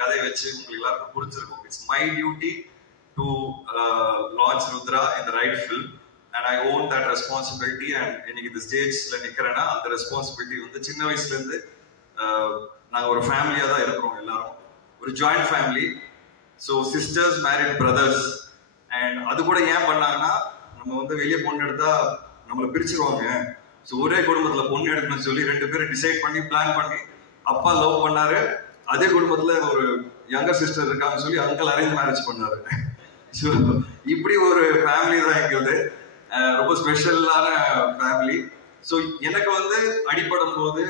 கதையை வச்சு உங்களுக்கு எல்லாருக்கும் புரிஞ்சிருக்கும். It's my duty to launch Rudra in the right film and I own that responsibility. And இன்னைக்கு இந்த ஸ்டேஜ்ல நிக்கிறேன்னா அந்த ரெஸ்பான்சிபிலிட்டி வந்து சின்ன வயசுல இருந்து நாங்கள் ஒரு ஃபேமிலியா தான் இருக்கிறோம், எல்லாரும் ஒரு joint family. So sisters married brothers. And அது கூட ஏன் பண்ணாங்கன்னா, நம்ம வந்து வெளியே பொண்ணு எடுத்தா நம்மளை பிரிச்சிருவாங்க. ஸோ ஒரே குடும்பத்துல பொண்ணு எடுக்கணும்னு சொல்லி 2 பேரும் டிசைட் பண்ணி பிளான் பண்ணி அப்பா லவ் பண்ணாரு. அதே குடும்பத்துல ஒரு யங்கர் சிஸ்டர் இருக்காங்கன்னு சொல்லி அங்கிள் அரேஞ்ச் மேரேஜ் பண்ணாரு. ஸோ இப்படி ஒரு ஃபேமிலி தான் எங்களுக்கு, ரொம்ப ஸ்பெஷலான ஃபேமிலி. ஸோ எனக்கு வந்து அடிப்படும் போது,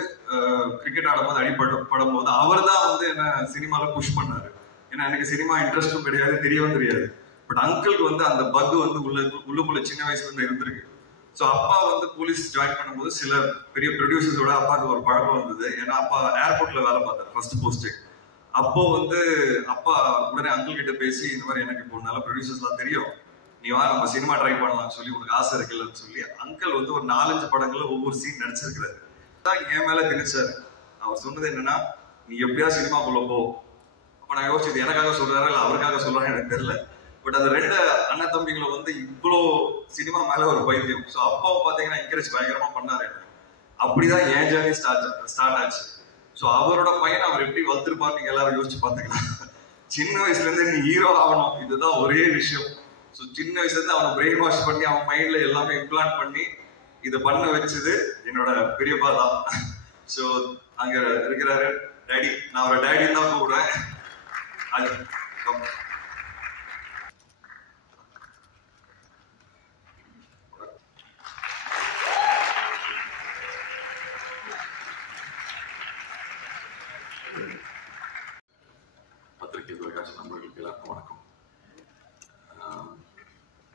கிரிக்கெட் ஆடும்போது அடிப்படும் போது அவர் தான் வந்து என்ன சினிமாவில் புஷ் பண்ணாரு. ஏன்னா எனக்கு சினிமா இன்ட்ரெஸ்டும் கிடையாது, தெரியவும் தெரியாது. பட் அங்கிளுக்கு வந்து அந்த பக் வந்து உள்ளுக்குள்ள சின்ன வயசுல இருந்து இருந்திருக்கு. ஸோ அப்பா வந்து போலீஸ் ஜாயின் பண்ணும்போது சில பெரிய ப்ரொடியூசர்ஸோட அப்பாவுக்கு ஒரு பழக்கம் வந்தது. ஏன்னா அப்பா ஏர்போர்ட்ல வேலை பார்த்தார் ஃபர்ஸ்ட் போஸ்டிங். அப்போ வந்து அப்பா உடனே அங்கிள் கிட்ட பேசி, இந்த மாதிரி எனக்கு இப்போ நல்ல ப்ரொடியூசர்ஸ்லாம் தெரியும், நீ வா நம்ம சினிமா ட்ரை பண்ணலாம்னு சொல்லி, உனக்கு ஆசை இருக்குல்லன்னு சொல்லி அங்கிள் வந்து ஒரு 4-5 படங்கள்ல ஒவ்வொரு சீன் நடிச்சிருக்கிறாரு. தான் என் மேல திணிச்சாரு. அவர் சொன்னது என்னன்னா, நீ எப்படியா சினிமாக்குள்ள போ. அப்ப நான் யோசிச்சது எனக்காக சொல்றாரா இல்ல அவருக்காக சொல்றாரு எனக்கு தெரியல. பட் அந்த 2 அண்ணன் தம்பிகளை வந்து இவ்வளோ சினிமா மேல ஒரு பைத்தியம். ஸோ அப்பாவும் பாத்தீங்கன்னா என்கரேஜ் பயங்கரமா பண்ணாரு. அப்படிதான் என் ஜேர்னி ஸ்டார்ட் ஆச்சு. ஸோ அவரோட பையனை அவர் எப்படி வளர்த்துருப்பாரு நீங்க எல்லாரும் யோசிச்சு பாத்துக்கலாம். சின்ன வயசுல இருந்து நீ ஹீரோ ஆகணும், இதுதான் ஒரே விஷயம். ஸோ சின்ன வயசுல இருந்து அவனை பிரெயின் வாஷ் பண்ணி அவன் மைண்ட்ல எல்லாமே இம்ப்ளான்ட் பண்ணி இதை பண்ண வச்சது என்னோட பெரியப்பா தான். ஸோ அங்க இருக்கிறாரு டேடி, நான் அவரை டேடின்னு தான் கூப்பிடுவேன். அது பத்திரிகை தொலைக்காட்சி நண்பர்களுக்கு எல்லாருக்கும் வணக்கம்.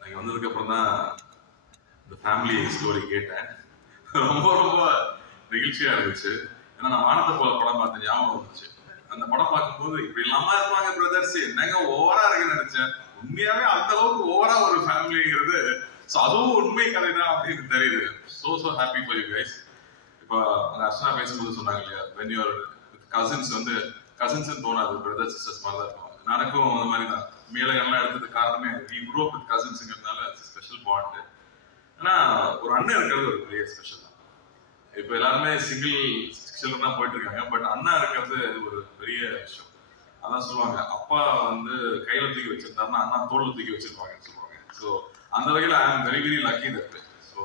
நீங்க வந்ததுக்கு அப்புறம் தான் இந்த ஃபேமிலி ஸ்டோரி கேட்டேன். ரொம்ப ரொம்ப நெகிழ்ச்சியா இருந்துச்சு. ஏன்னா நான் வானத்தை போல படம் பார்த்த ஞாபகம் வந்துச்சு. அந்த படம் பார்க்கும்போது இப்படி இல்லாம இருப்பாங்க பிரதர்ஸ், என்னங்க ஓவரா இருக்குன்னு நினைச்சேன். உண்மையாவே அந்த அளவுக்கு ஓவரா ஒரு ஃபேமிலிங்கிறது, அதுவும் உண்மை கதை தான் அப்படின்னு தெரியுது. So happy for you guys. இப்போ அவங்க அர்ச்சனா பேசும்போது சொன்னாங்க இல்லையா, வென் யூஆர் வித் கசின்ஸ் வந்து கசின்ஸ் தோணாது, பிரதர் சிஸ்டர்ஸ் மாதிரி தான் இருக்கும். எனக்கும் அந்த மாதிரி தான் மேலையெல்லாம் எடுத்தது காரணமே வி க்ரோ அப் வித் கசின்ஸ்ங்கிறதுனால ஸ்பெஷல் பாண்ட். ஆனா ஒரு அண்ணன் இருக்கிறது ஒரு பெரிய ஸ்பெஷல் தான். இப்போ எல்லாருமே சிங்கிள் சில்ட்ரன் தான் போயிட்டு இருக்காங்க. பட் அண்ணா இருக்கிறது ஒரு பெரிய விஷயம். அதான் சொல்லுவாங்க, அப்பா வந்து கையில தூக்கி வச்சிருந்தாருன்னா அண்ணா தோல்ல தூக்கி வச்சிருப்பாங்கன்னு சொல்லுவாங்க. ஸோ அந்த வகையில் I am very very lucky that. So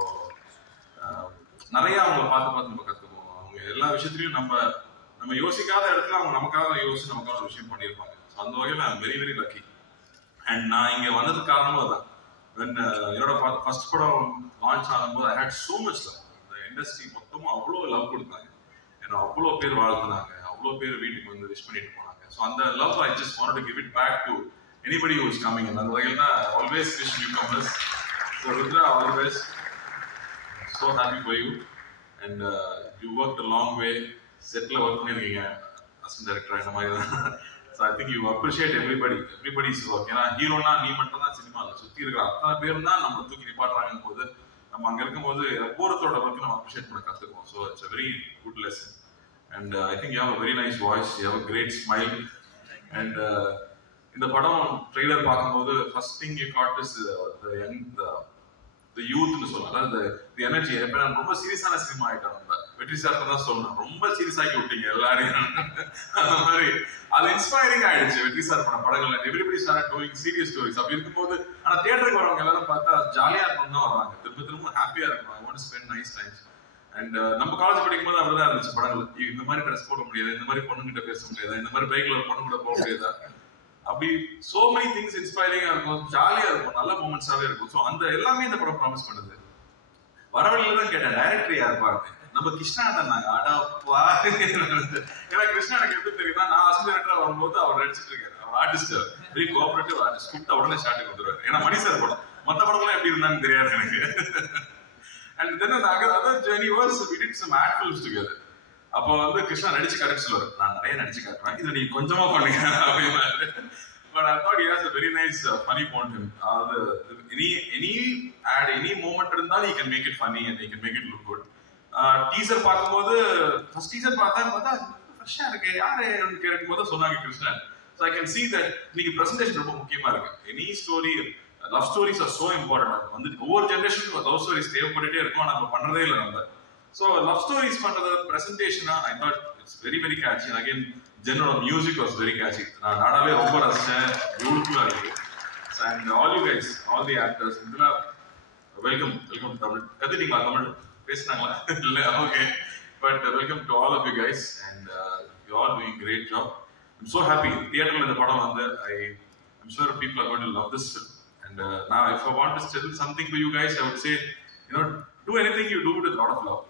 நிறைய அவங்கள பார்த்து நம்ம கற்றுக்குவோம். அவங்க எல்லா விஷயத்துலையும் நம்ம யோசிக்காத இடத்துல அவங்க நமக்காக யோசிச்சு நமக்கான ஒரு விஷயம் பண்ணியிருப்பாங்க. ஸோ அந்த வகையில் I am very very lucky. And நான் இங்கே வந்ததுக்கு காரணமும் அதான். என்னோட ஃபர்ஸ்ட் படம் லான்ச் ஆகும்போது ஐ ஹேட் சோ மச் லவ். இந்த இண்டஸ்ட்ரி மொத்தமும் அவ்வளோ லவ் கொடுத்தாங்க. ஏன்னா அவ்வளோ பேர் வாழ்த்துனாங்க, அவ்வளோ பேர் வீட்டுக்கு வந்து விஷ் பண்ணிட்டு போனாங்க. ஸோ அந்த love I just wanted to give it back to anybody who is coming. அந்த வகையில் தான் always wish newcomers. So Rudra, always so happy for you and you worked a long way. செட்ல work பண்ணிருக்கீங்க assistant director இந்த மாதிரி தான். So I think you appreciate everybody's work. ஏன்னா ஹீரோனா நீ மட்டும் தான் சினிமாவில் சுற்றி இருக்கிற அத்தனை பேரும் தான் நம்ம தூக்கி நிப்பாட்டுறாங்க போது நம்ம அங்கே இருக்கும்போது ஒவ்வொருத்தரோட ஒர்க்கு நம்ம அப்ரிஷியேட் பண்ண கற்றுக்குவோம். So it's a very good lesson. And I think you have a very nice voice, you have a great smile. And இந்த படம் ட்ரெய்லர் பார்க்கும்போது first thing you got is யூத்னு சொல்லலாம், அந்த எனர்ஜி. எப்ப நான் ரொம்ப சீரியஸான சினிமா ஆயிட்டேன். நம்ம வெற்றி சார் தான் சொல்லணும், ரொம்ப சீரியஸ் ஆக்கி விட்டீங்க எல்லாரையும். அந்த மாதிரி அது இன்ஸ்பைரிங் ஆயிடுச்சு. வெற்றி சார் பண்ண படங்கள்ல everybody start doing serious stories. அப்படி இருக்கும்போது ஆனா தியேட்டருக்கு வரவங்க எல்லாரும் பார்த்தா ஜாலியா இருக்கணும் தான் வராங்க, திரும்ப ஹாப்பியா இருக்கணும். I want to spend nice times. And நம்ம காலேஜ் படிக்கும் போது அப்படிதான் இருந்துச்சு படங்கள். இந்த மாதிரி ட்ரெஸ் போட முடியாது, இந்த மாதிரி பொண்ணுகிட்ட பேச முடியாதா, இந்த மாதிரி பைக்ல ஒரு பொண்ணு கூட போக முடியாதா, அப்படி சோ மெனி திங்ஸ் இன்ஸ்பைரிங்கா இருக்கும், ஜாலியா இருக்கும், நல்ல மூமெண்ட்ஸாவே இருக்கும். ஸோ அந்த எல்லாமே இந்த படம் ப்ராமிஸ் பண்ணுது. வரவழியில தான் கேட்டேன், டைரக்டர் யார் பாருங்க, நம்ம கிருஷ்ணா தானாங்க. அடாப்பா, ஏன்னா கிருஷ்ணா எனக்கு எப்படி தெரியுமா, நான் அசிஸ்டன்ட் டைரக்டரா வரும்போது அவர் நடிச்சிட்டு இருக்காரு. அவர் ஆர்டிஸ்ட், வெரி கோஆபரேட்டிவ் ஆர்டிஸ்ட். கூப்பிட்டா உடனே ஸ்டார்டிங் வந்துருவாரு. ஏன்னா மணி சார் படம், மற்ற படம்லாம் எப்படி இருந்தான்னு தெரியாது எனக்கு. அண்ட் தென் அந்த other journey was we did some odd films together. அப்போ வந்து கிருஷ்ணா நடிச்சு காட்ட சொல்லுவாரு, நான் நிறைய நடிச்சு காட்டுறேன், இதை நீங்க கொஞ்சமா பண்ணுங்க அப்படின்னாரு. But I thought he has a very nice funny bond him. Any ad, any moment இருந்தால் he can make it funny and he can make it look good. Teaser பார்க்கும்போது ஃபர்ஸ்ட் டீசர் பார்த்தா ஃப்ரெஷ்ஷா இருக்கு, யாரு கேட்கும் போது சொன்னாங்க Krishnan, So I can see that இன்னைக்கு பிரசன்டேஷன் ரொம்ப முக்கியமா இருக்கு. Any story, love stories are so important. வந்து ஒவ்வொரு ஜெனரேஷனுக்கும் லவ் ஸ்டோரிஸ் தேவைப்பட்டுட்டே இருக்கும், நம்ம பண்றதே இல்லை நம்ம. So love stories பண்றது பிரசன்டேஷனா I thought it's very very catchy. And again, general music was very catchy. நான் நாடாவே ரொம்ப ரசிச்சேன், பியூட்டிஃபுல்லா இருக்கு. And all you guys, all the actors, welcome to Tamil. கத்துட்டீங்களா Tamil? பேசுனாங்களா? இல்ல, okay. But welcome to all of you guys, and you all doing great job. I'm so happy. Theater இந்த படம் வந்து I'm sure people are going to love this film. And now if I want to tell something to you guys, I would say, do anything you do with a lot of love.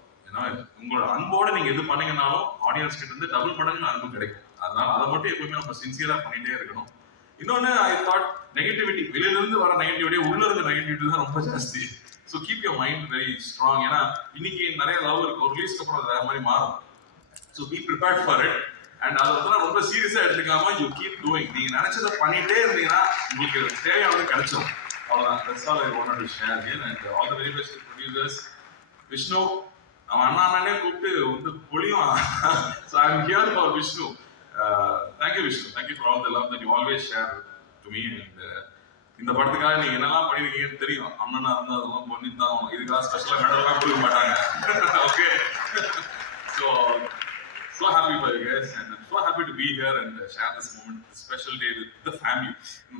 உங்களோட அன்போட நீங்க எது பண்ணீங்கன்னாலும் audience கிட்ட இருந்து double மடங்கு அன்பு கிடைக்கும். அதனால அதை மட்டும் எப்பவுமே நம்ம சின்சியரா பண்ணிட்டே இருக்கணும். இன்னொன்னு, ஐ தாட் நெகட்டிவிட்டி, வெளியில இருந்து வர நெகட்டிவிட்டி உள்ள இருக்க நெகட்டிவிட்டி தான் ரொம்ப ஜாஸ்தி. So keep your mind very strong. ஏன்னா இன்னைக்கு நிறைய லவ் இருக்கு, ஒரு ரிலீஸ்க்கு அப்புறம் அது வேற மாதிரி மாறும். So be prepared for it. And அதை வந்து ரொம்ப சீரியஸா எடுத்துக்காம யூ கீப் டூயிங். நீங்க நினைச்சதை பண்ணிட்டே இருந்தீங்கன்னா உங்களுக்கு தேவையானது கிடைச்சிடும். அவ்வளவுதான். That's all I wanted to share again. And all the very best to producers. Vishnu, அவன் அண்ணானே கூப்பிட்டு வந்து பொழியும். So I'm here for Vishnu. Thank you Vishnu. Thank you for all the love that you always share to me. And இந்த படத்துக்காக நீங்க என்னெல்லாம் பண்ணிருக்கீங்கன்னு தெரியும். அண்ணனா இருந்தா அதெல்லாம் பண்ணிதான் இதுக்காக ஸ்பெஷலா மெடல்லாம் கொடுக்க மாட்டாங்க. Okay. So happy for you guys, and I'm so happy to be here and share this moment, this special day with the family.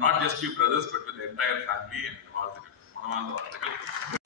Not just you brothers, but with the entire family and all the மனமார்ந்த வாழ்த்துக்கள்.